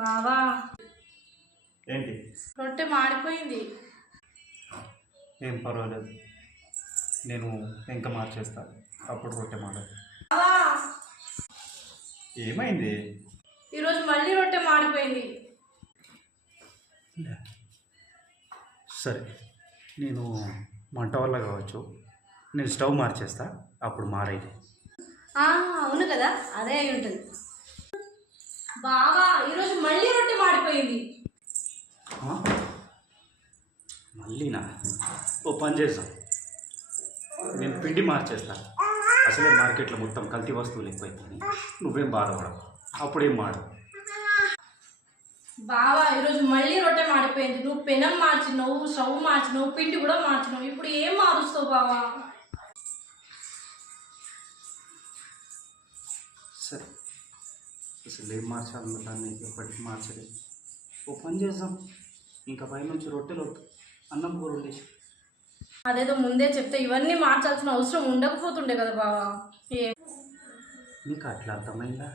బావా ఏంటి? రొట్టె మాడిపోయింది. ఏం పర్వాలేదు, నేను ఇంకా మార్చేస్తాను. అప్పుడు రొట్టె మాడదు. బావా ఏమైంది? ఈరోజు మళ్ళీ రొట్టె మాడిపోయింది. సరే, నేను మంట వల్ల కావచ్చు, నేను స్టవ్ మార్చేస్తా, అప్పుడు మారైంది. అవును కదా, అదే అయి ఉంటుంది. బావా ఈరోజు మళ్ళీ రొట్టె మాడిపోయింది. మళ్ళీనా? ఓ పని చేద్దాం, నేను పిండి మార్చేస్తా. అసలే మార్కెట్లో మొత్తం కల్తీ వస్తువులు ఎక్కువైపోయి, నువ్వేం బాధపడవు, అప్పుడేం మాడవు. బావా ఈరోజు మళ్ళీ రొట్టె మాడిపోయింది. నువ్వు పెనం మార్చినావు, స్టవ్ మార్చినావు, పిండి కూడా మార్చినావు. ఇప్పుడు ఏం మారుస్తావు బావా? సరే, అసలు ఏం మార్చాలన్న దాన్ని ఎప్పటికీ మార్చలేదు. ఓ పని చేద్దాం, ఇంకా పైనుంచి రొట్టెలు వద్దు, అన్నం కూర వండేసి. అదేదో ముందే చెప్తే ఇవన్నీ మార్చాల్సిన అవసరం ఉండకపోతుండే కదా బావా. నీకు అట్లా అర్థమైందా?